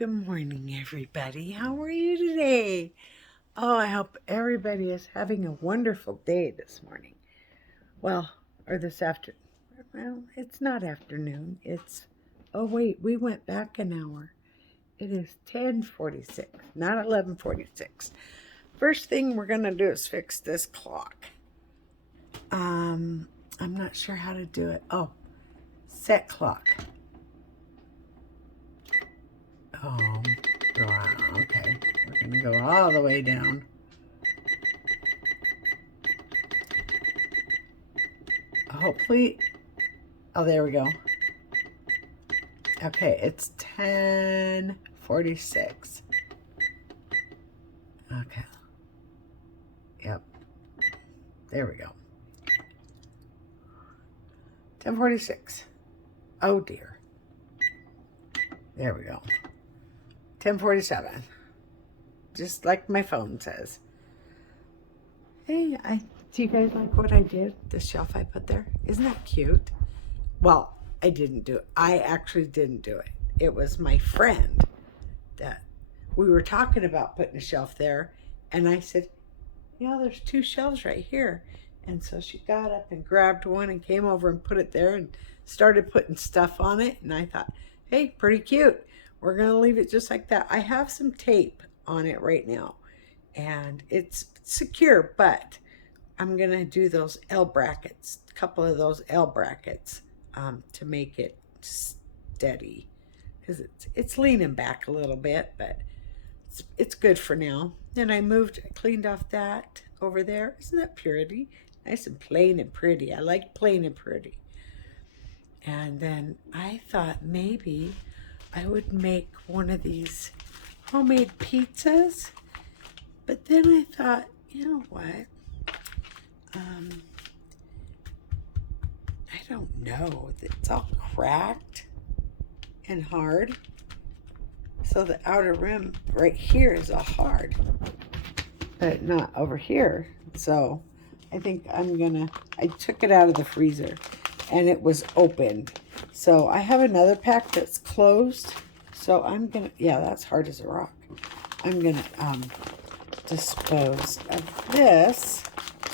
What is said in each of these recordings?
Good morning, everybody. How are you today? Oh, I hope everybody is having a wonderful day this morning. Well, or this after. Well, it's not afternoon. Oh wait, we went back an hour. It is 10:46, not 11:46. First thing we're gonna do is fix this clock. I'm not sure how to do it. Oh, set clock. Oh, wow. Okay, we're gonna go all the way down. Hopefully, oh, there we go. Okay, it's 10:46. Okay. Yep. There we go. 10:46. Oh dear. There we go. 10:47. Just like my phone says. Hey, do you guys like what I did? The shelf I put there? Isn't that cute? Well, I didn't do it. I actually didn't do it. It was my friend that we were talking about putting a shelf there, and I said, there's two shelves right here. And so she got up and grabbed one and came over and put it there and started putting stuff on it. And I thought, hey, pretty cute. We're going to leave it just like that. I have some tape on it right now and it's secure, but I'm going to do those L brackets, a couple of those L brackets to make it steady because it's leaning back a little bit, but it's good for now. Then I cleaned off that over there. Isn't that purity? Nice and plain and pretty. I like plain and pretty. And then I thought maybe I would make one of these homemade pizzas. But then I thought, you know what? I don't know. It's all cracked and hard. So the outer rim right here is all hard, but not over here. So I think I took it out of the freezer and it was opened. So I have another pack that's closed. So that's hard as a rock. I'm gonna dispose of this.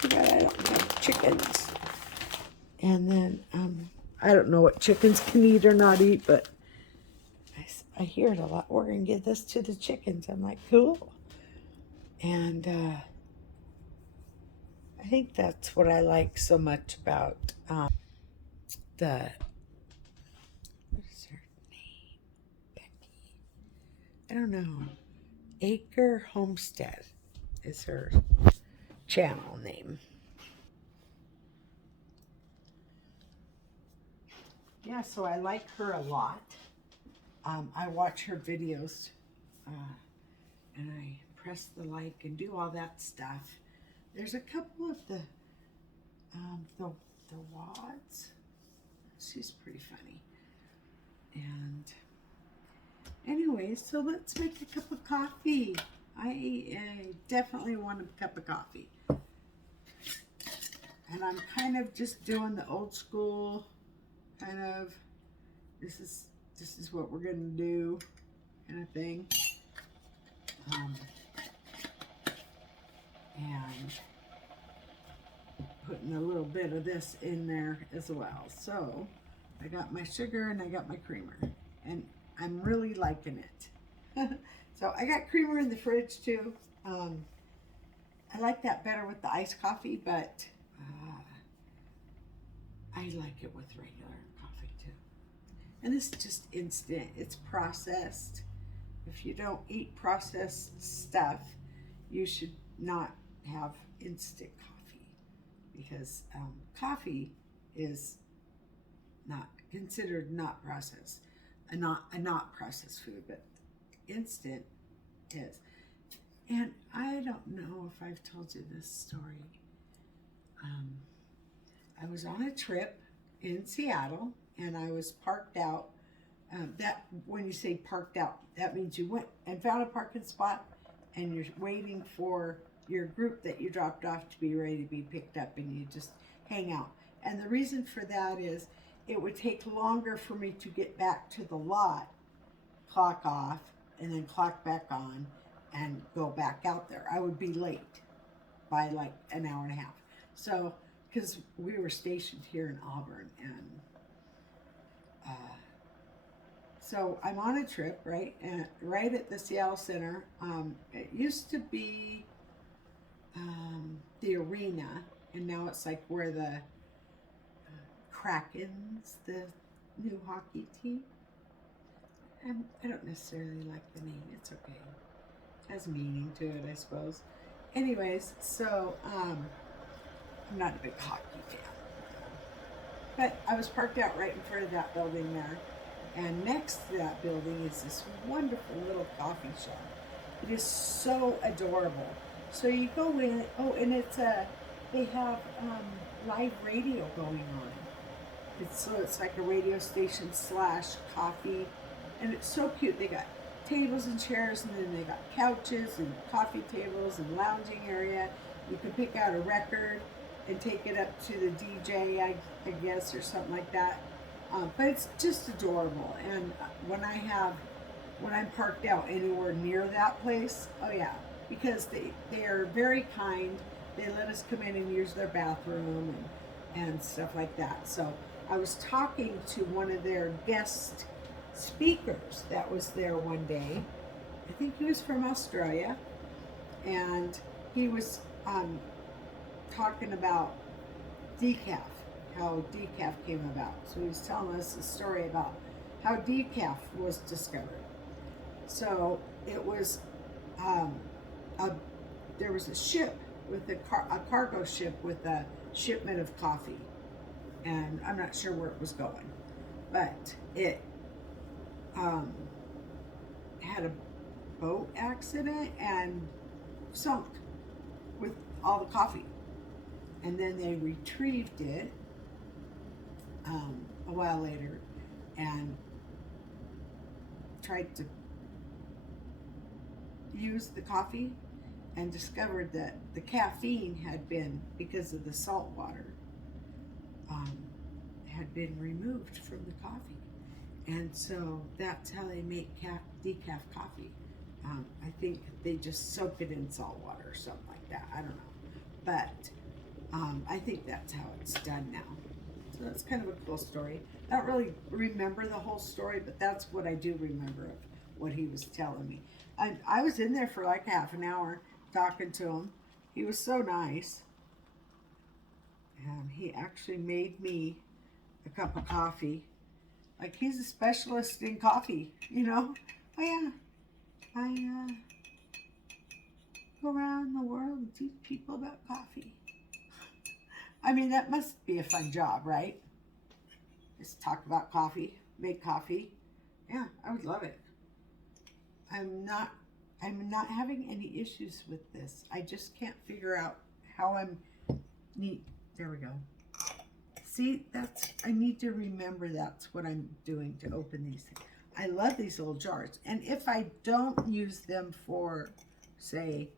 Too bad I don't have chickens. And then I don't know what chickens can eat or not eat, but I hear it a lot. We're gonna give this to the chickens. I'm like, cool. And I think that's what I like so much about what is her name? Becky. I don't know. Acre Homestead is her channel name. Yeah, so I like her a lot. I watch her videos and I press the like and do all that stuff. There's a couple of the wads. She's pretty funny. And anyway, so let's make a cup of coffee. I definitely want a cup of coffee. And I'm kind of just doing the old school kind of this is what we're gonna do kind of thing. And putting a little bit of this in there as well. So I got my sugar and I got my creamer and I'm really liking it. So I got creamer in the fridge too. I like that better with the iced coffee, but I like it with regular coffee too. And this is just instant. It's processed. If you don't eat processed stuff, you should not have instant coffee because coffee is not considered not processed, a not processed food, but instant is. And I don't know if I've told you this story. I was on a trip in Seattle and I was parked out. That when you say parked out, that means you went and found a parking spot and you're waiting for your group that you dropped off to be ready to be picked up and you just hang out. And the reason for that is it would take longer for me to get back to the lot, clock off, and then clock back on and go back out there. I would be late by like an hour and a half. So, because we were stationed here in Auburn, and so I'm on a trip, right? And right at the Seattle Center. It used to be the arena, and now it's like where the Krakens, the new hockey team. I don't necessarily like the name. It's okay. It has meaning to it, I suppose. Anyways, so I'm not a big hockey fan. But I was parked out right in front of that building there. And next to that building is this wonderful little coffee shop. It is so adorable. So you go in, oh, and they have live radio going on. It's like a radio station / coffee, and it's so cute. They got tables and chairs, and then they got couches and coffee tables and lounging area. You can pick out a record and take it up to the DJ, I guess, or something like that. But it's just adorable. And when I'm parked out anywhere near that place, oh yeah, because they are very kind. They let us come in and use their bathroom and stuff like that. So I was talking to one of their guest speakers that was there one day. I think he was from Australia, and he was talking about decaf, how decaf came about. So he was telling us a story about how decaf was discovered. So it was there was a ship with a cargo ship with a shipment of coffee, and I'm not sure where it was going, but it had a boat accident and sunk with all the coffee. And then they retrieved it a while later and tried to use the coffee and discovered that the caffeine had been, because of the salt water, had been removed from the coffee. And so that's how they make decaf coffee. I think they just soak it in salt water or something like that. I don't know. But I think that's how it's done now. So that's kind of a cool story. I don't really remember the whole story, but that's what I do remember of what he was telling me. And I was in there for like half an hour talking to him. He was so nice. And he actually made me a cup of coffee. Like, he's a specialist in coffee, you know? Oh yeah, I go around the world and teach people about coffee. I mean, that must be a fun job, right? Just talk about coffee, make coffee. Yeah, I would love it. I'm not having any issues with this. I just can't figure out how I'm neat. There we go. See, I need to remember that's what I'm doing to open these things. I love these little jars. And if I don't use them for, say,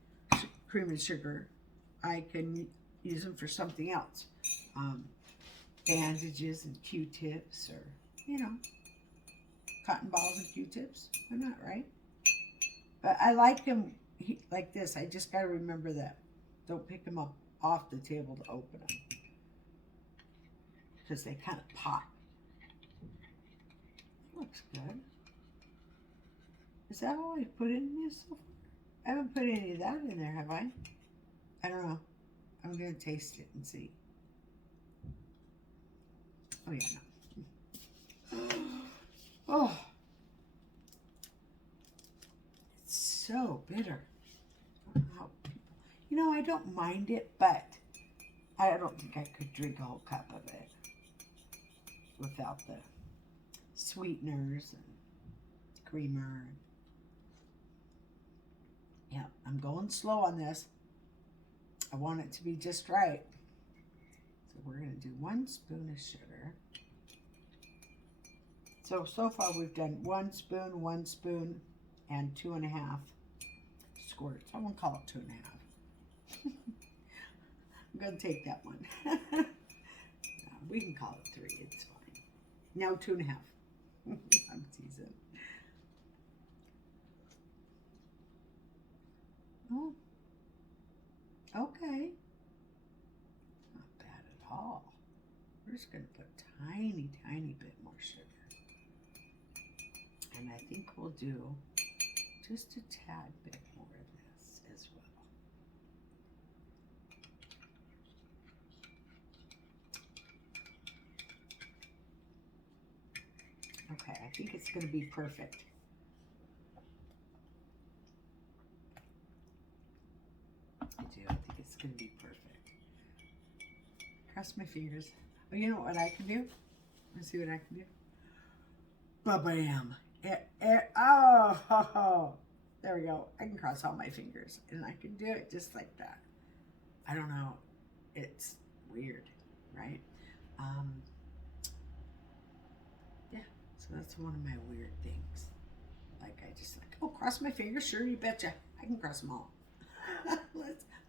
cream and sugar, I can use them for something else. Bandages and Q-tips, or, you know, cotton balls and Q-tips. Why not, right? But I like them like this. I just got to remember that. Don't pick them up off the table to open them, because they kind of pop. Looks good. Is that all I put in this so far? I haven't put any of that in there, have I? I don't know. I'm going to taste it and see. Oh, yeah, no. Oh. It's so bitter. You know, I don't mind it, but I don't think I could drink a whole cup of it without the sweeteners and creamer. Yeah, I'm going slow on this. I want it to be just right. So we're going to do 1 spoon of sugar. So far we've done 1 spoon, and 2.5 squirts. I won't call it 2.5. I'm going to take that one. No, we can call it 3. It's fine. Now 2.5. I'm teasing. Okay. Not bad at all. We're just going to put tiny, tiny bit more sugar. And I think we'll do just a tad bit more of this as well. Okay, I think it's going to be perfect. I do. I think it's going to be perfect. Cross my fingers. Oh, you know what I can do? Let's see what I can do. Ba-bam. Oh, there we go. I can cross all my fingers, and I can do it just like that. I don't know. It's weird, right? Yeah, so that's one of my weird things. Like, I just like, oh, cross my fingers? Sure, you betcha. I can cross them all.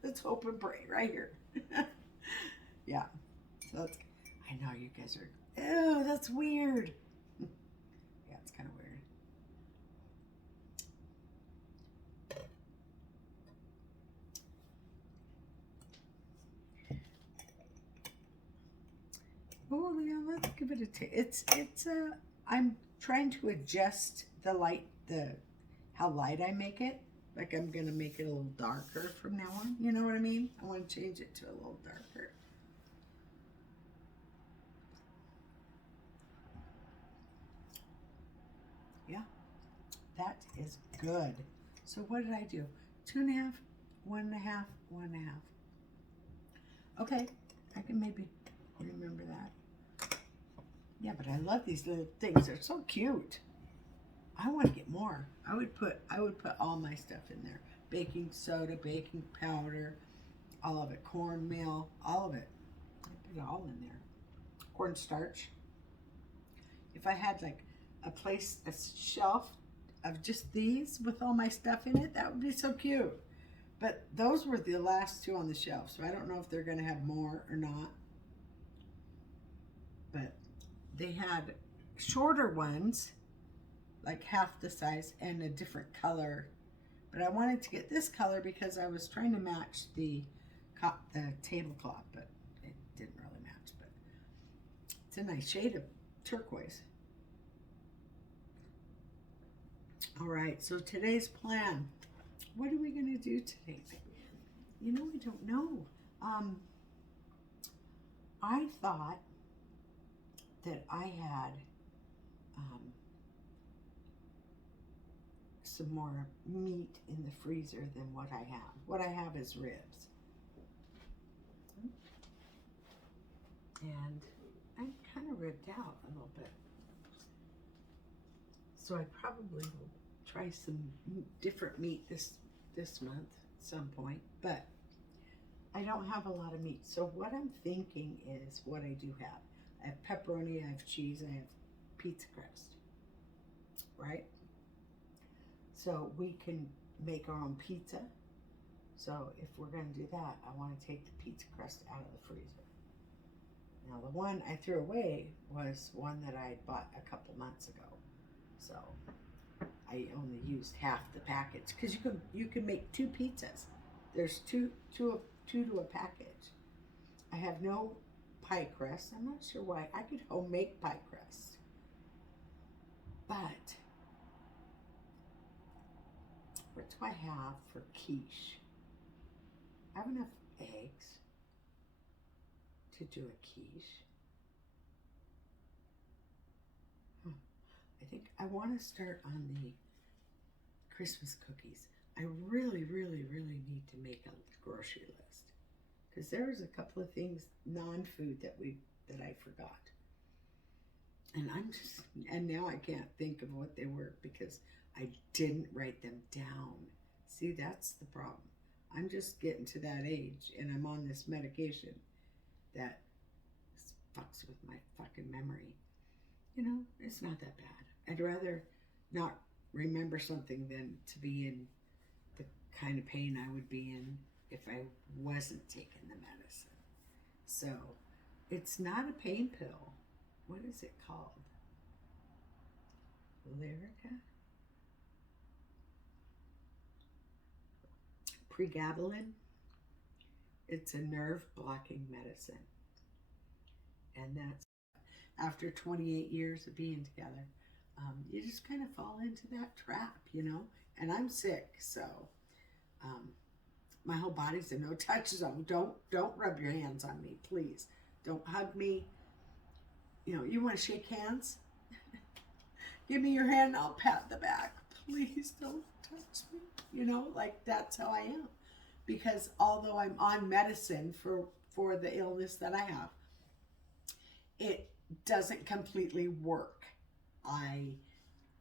let's hope and pray right here. Yeah, so that's, I know you guys are, ew, that's weird. Yeah, it's kind of weird. Oh, yeah, let's give it a taste. I'm trying to adjust the light, how light I make it. Like, I'm going to make it a little darker from now on. You know what I mean? I want to change it to a little darker. Yeah, that is good. So what did I do? 2.5, 1.5, 1.5. Okay, I can maybe remember that. Yeah, but I love these little things. They're so cute. I want to get more. I would put all my stuff in there. Baking soda, baking powder, all of it. Cornmeal, all of it. I put it all in there. Cornstarch. If I had like a shelf of just these with all my stuff in it, that would be so cute. But those were the last two on the shelf, so I don't know if they're going to have more or not. But they had shorter ones, like half the size, and a different color. But I wanted to get this color because I was trying to match the tablecloth, but it didn't really match. But it's a nice shade of turquoise. All right, so today's plan. What are we going to do today? You know, I don't know. I thought that I had some more meat in the freezer than what I have. What I have is ribs. And I'm kind of ribbed out a little bit. So I probably will try some different meat this month at some point. But I don't have a lot of meat. So what I'm thinking is what I do have. I have pepperoni, I have cheese, I have pizza crust. Right? So we can make our own pizza. So if we're going to do that, I want to take the pizza crust out of the freezer. Now the one I threw away was one that I had bought a couple months ago. So I only used half the package because you can make 2 pizzas. There's two to a package. I have no pie crust. I'm not sure why. I could home make pie crust. But what do I have for quiche? I have enough eggs to do a quiche. I think I want to start on the Christmas cookies. I really, really, really need to make a grocery list because there was a couple of things non-food that I forgot, and now I can't think of what they were because I didn't write them down. See, that's the problem. I'm just getting to that age, and I'm on this medication that fucks with my fucking memory. You know, it's not that bad. I'd rather not remember something than to be in the kind of pain I would be in if I wasn't taking the medicine. So, it's not a pain pill. What is it called? Lyrica? Pregabalin? It's a nerve blocking medicine. And that's after 28 years of being together. You just kind of fall into that trap, you know? And I'm sick, so um, my whole body's a no touch zone. Don't rub your hands on me, please. Don't hug me. You know, you want to shake hands? Give me your hand, I'll pat the back. Please don't touch me. You know, like that's how I am. Because although I'm on medicine for the illness that I it doesn't completely work. I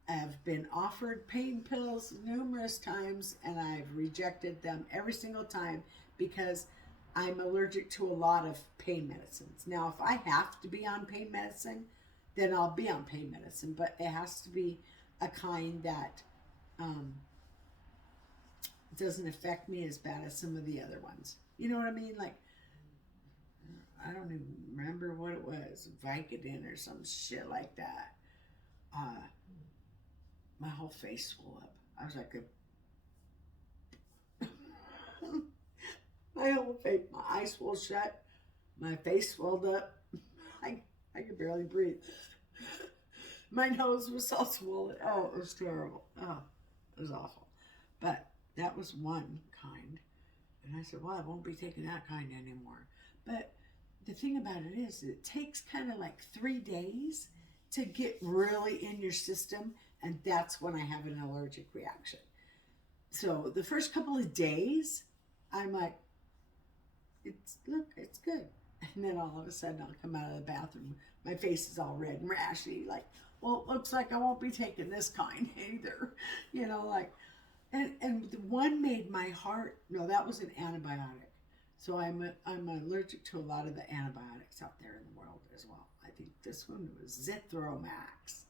have been offered pain pills numerous times and I've rejected them every single time because I'm allergic to a lot of pain medicines. Now, if I have to be on pain medicine, then I'll be on pain medicine, but it has to be a kind that um, doesn't affect me as bad as some of the other ones. You know what I mean? Like, I don't even remember what it was, Vicodin or some shit like that. My whole face swelled up. I was like my whole face, my eyes swelled shut, my face swelled up. I could barely breathe. My nose was all swollen. Oh, it was terrible. Oh, it was awful. But that was one kind. And I said, well, I won't be taking that kind anymore. But the thing about it is, it takes kind of like 3 days to get really in your system. And that's when I have an allergic reaction. So the first couple of days, I'm like, it's good. And then all of a sudden I'll come out of the bathroom. My face is all red and rashy. Like, well, it looks like I won't be taking this kind either. You know, like, and the one made my heart, no, that was an antibiotic. So I'm allergic to a lot of the antibiotics out there in the world as well. I think this one was Zithromax.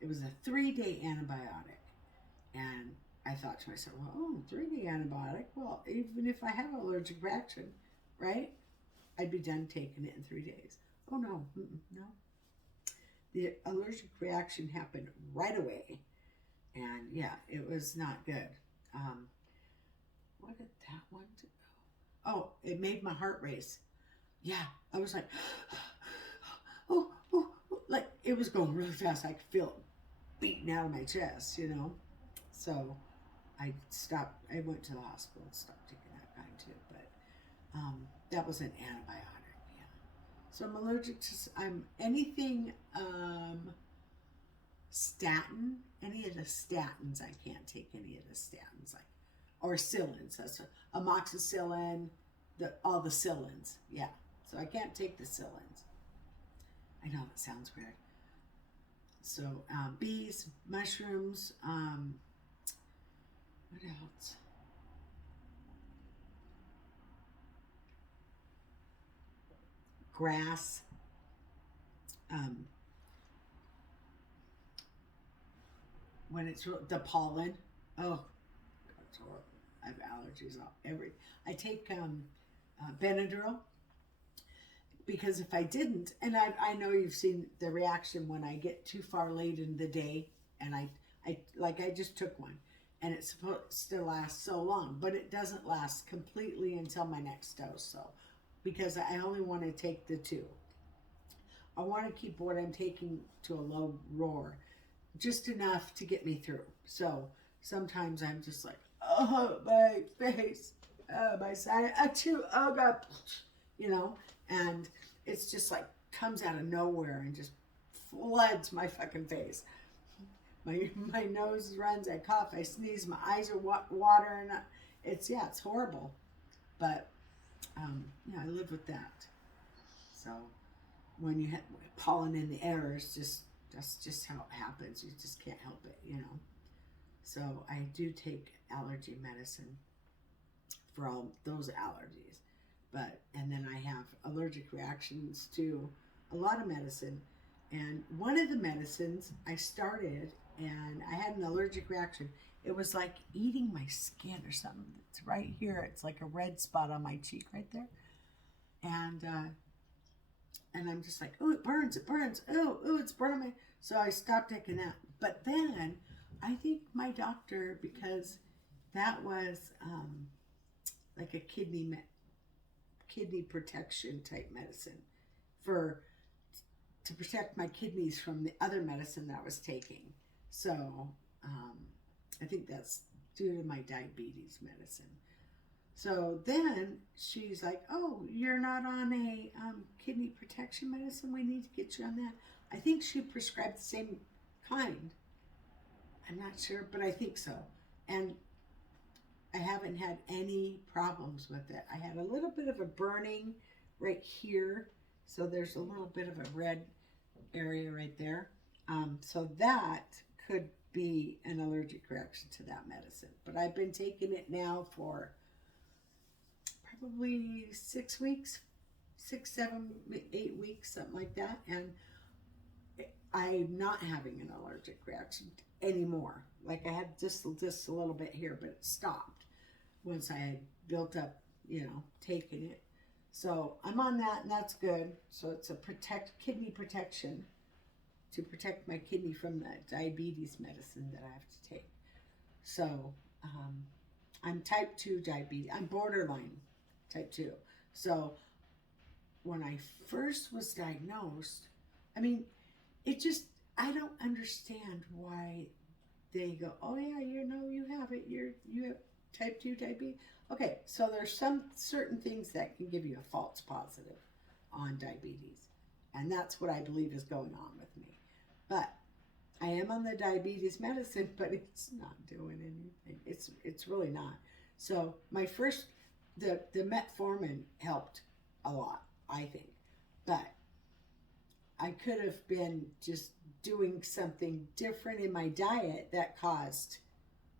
It was a 3-day antibiotic. And I thought to myself, well, 3-day antibiotic? Well, even if I have an allergic reaction, right? I'd be done taking it in 3 days. Oh, no, no. The allergic reaction happened right away. And yeah, it was not good. What did that one do? Oh, it made my heart race. Yeah, I was like, oh, like it was going really fast. I could feel it beating out of my chest, you know. So I stopped. I went to the hospital and stopped taking that kind too. But that was an antibiotic. Yeah. So I'm allergic to. I'm anything statin. Any of the statins, I can't take any of the statins, like or Cillins. That's amoxicillin, all the Cillins. Yeah. So I can't take the Cillins. I know that sounds weird. So bees, mushrooms. What else? Grass. Um, when it's the pollen. Oh, it's horrible. I have allergies. I take Benadryl because if I didn't, and I know you've seen the reaction when I get too far late in the day, and I just took one, and it's supposed to last so long, but it doesn't last completely until my next dose. So, because I only want to take the 2, I want to keep what I'm taking to a low roar, just enough to get me through. So sometimes I'm just like, oh, my face, my side, achoo, oh God, you know, and it's just like comes out of nowhere and just floods my fucking face. My nose runs, I cough, I sneeze, my eyes are watering. It's horrible, but I live with that. So when you have pollen in the air, that's just how it happens. You just can't help it, you know. So I do take allergy medicine for all those allergies. And then I have allergic reactions to a lot of medicine. And one of the medicines I started and I had an allergic reaction. It was like eating my skin or something. It's right here. It's like a red spot on my cheek right there. And I'm just like, oh, it burns. Oh, it's burning me. So I stopped taking that. But then I think my doctor, because that was like a kidney kidney protection type medicine to protect my kidneys from the other medicine that I was taking. So I think that's due to my diabetes medicine. So then she's like, "Oh, you're not on a kidney protection medicine. We need to get you on that." I think she prescribed the same kind. I'm not sure, but I think so. And I haven't had any problems with it. I had a little bit of a burning right here. So there's a little bit of a red area right there. So that could be an allergic reaction to that medicine. But I've been taking it now for probably 6 weeks, 6, 7, 8 weeks, something like that. And I'm not having an allergic reaction anymore. Like I had just a little bit here, but it stopped once I had built up, taking it. So I'm on that, and that's good. So it's a kidney protection to protect my kidney from the diabetes medicine that I have to take. So I'm type 2 diabetes. I'm borderline type 2. So when I first was diagnosed, I mean, I don't understand why they go, "Oh yeah, you have it. You have type 2 diabetes." Okay, so there's some certain things that can give you a false positive on diabetes. And that's what I believe is going on with me. But I am on the diabetes medicine, but it's not doing anything. It's really not. So my first, the metformin helped a lot, I think. But I could have been just doing something different in my diet that caused,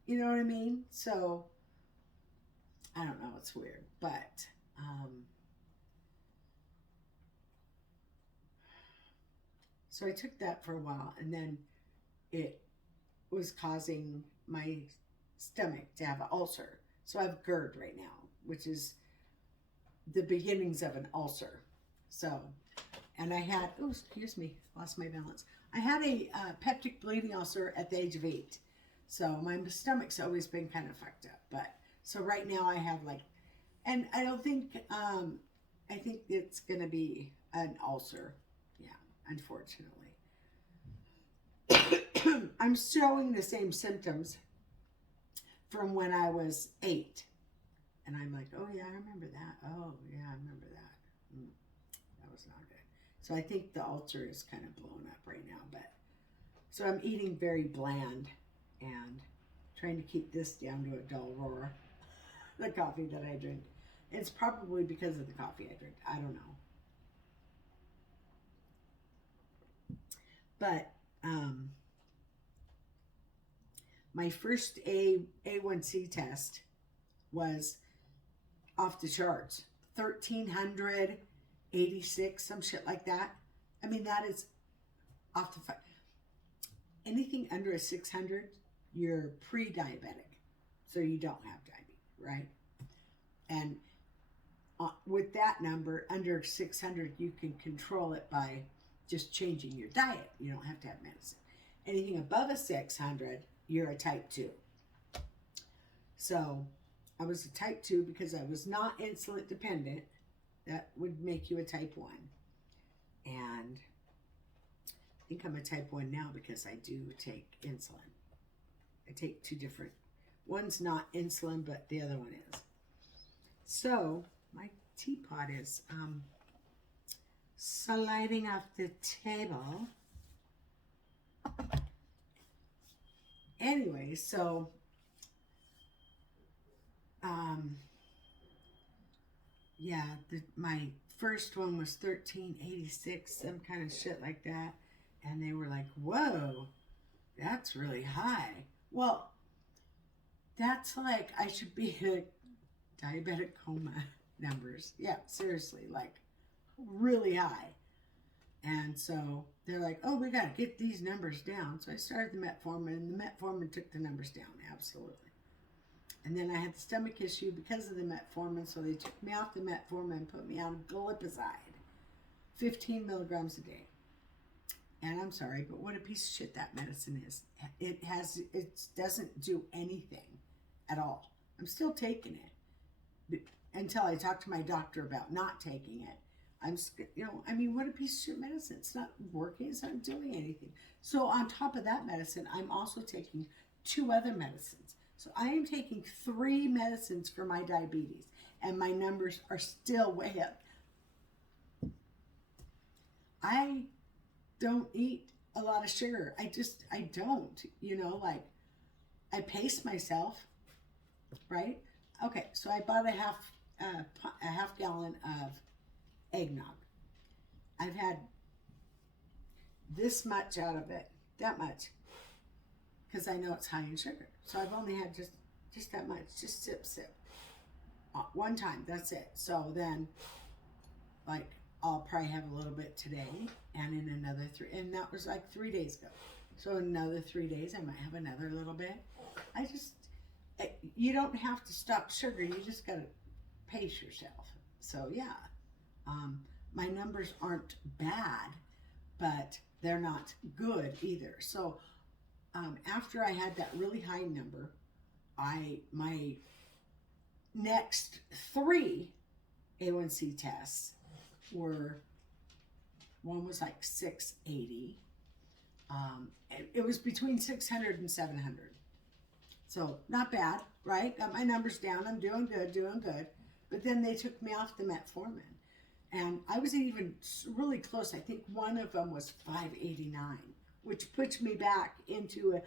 you know what I mean? So I don't know, it's weird. But so I took that for a while, and then it was causing my stomach to have an ulcer. So I have GERD right now, which is the beginnings of an ulcer. So, and I had, oh, excuse me, lost my balance. I had a peptic bleeding ulcer at the age of 8. So my stomach's always been kind of fucked up. But, so right now I have and I don't think, I think it's going to be an ulcer. Yeah, unfortunately. I'm showing the same symptoms from when I was 8. And I'm like, "Oh yeah, I remember that. Oh yeah, I remember that. That was not good." So I think the ulcer is kind of blown up right now. But so I'm eating very bland and trying to keep this down to a dull roar. The coffee that I drink. It's probably because of the coffee I drink. I don't know. But my first A1C test was off the charts. 1,386, some shit like that. I mean, that is off the... Anything under a 600, you're pre-diabetic. So you don't have diabetes, right? And with that number, under 600, you can control it by just changing your diet. You don't have to have medicine. Anything above a 600, you're a type 2. So I was a type 2 because I was not insulin dependent. That would make you a type 1. And I think I'm a type 1 now because I do take insulin. I take 2 different. One's not insulin, but the other one is. So my teapot is sliding off the table. Anyway, so yeah, my first one was 1386, some kind of shit like that. And they were like, "Whoa, that's really high." Well, that's like, I should be at diabetic coma numbers. Yeah, seriously, like really high. And so they're like, "Oh, we got to get these numbers down." So I started the metformin, and the metformin took the numbers down, absolutely. And then I had the stomach issue because of the metformin, so they took me off the metformin and put me on glipizide, 15 milligrams a day. And I'm sorry, but what a piece of shit that medicine is. It doesn't do anything at all. I'm still taking it. until I talked to my doctor about not taking it. What a piece of shit medicine. It's not working. It's not doing anything. So on top of that medicine, I'm also taking 2 other medicines. So I am taking 3 medicines for my diabetes, and my numbers are still way up. I don't eat a lot of sugar. I don't, I pace myself, right? Okay, so I bought a half gallon of eggnog. I've had this much out of it, that much, because I know it's high in sugar. So I've only had just that much, just sip. One time, that's it. So then, I'll probably have a little bit today, and in another 3, and that was 3 days ago. So in another 3 days, I might have another little bit. You don't have to stop sugar. You just got to pace yourself. So yeah, my numbers aren't bad, but they're not good either. So after I had that really high number, my next 3 A1C tests were, one was 680. It was between 600 and 700. So not bad, right? Got my numbers down. I'm doing good. But then they took me off the metformin. And I was even really close. I think one of them was 589, which puts me back into a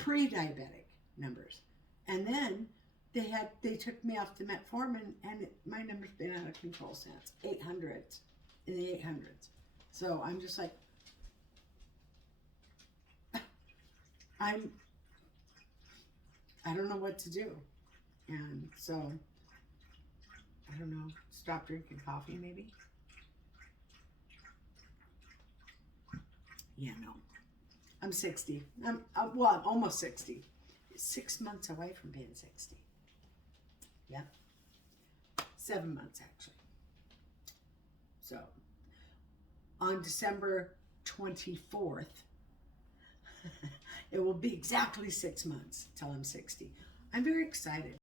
pre-diabetic numbers. And then they took me off the metformin, and my number's been out of control since 800s, in the 800s. So I'm just I don't know what to do. And so, I don't know, stop drinking coffee maybe? Yeah, no. I'm 60. I'm almost 60. 6 months away from being 60. Yep. 7 months, actually. So, on December 24th, it will be exactly 6 months till I'm 60. I'm very excited.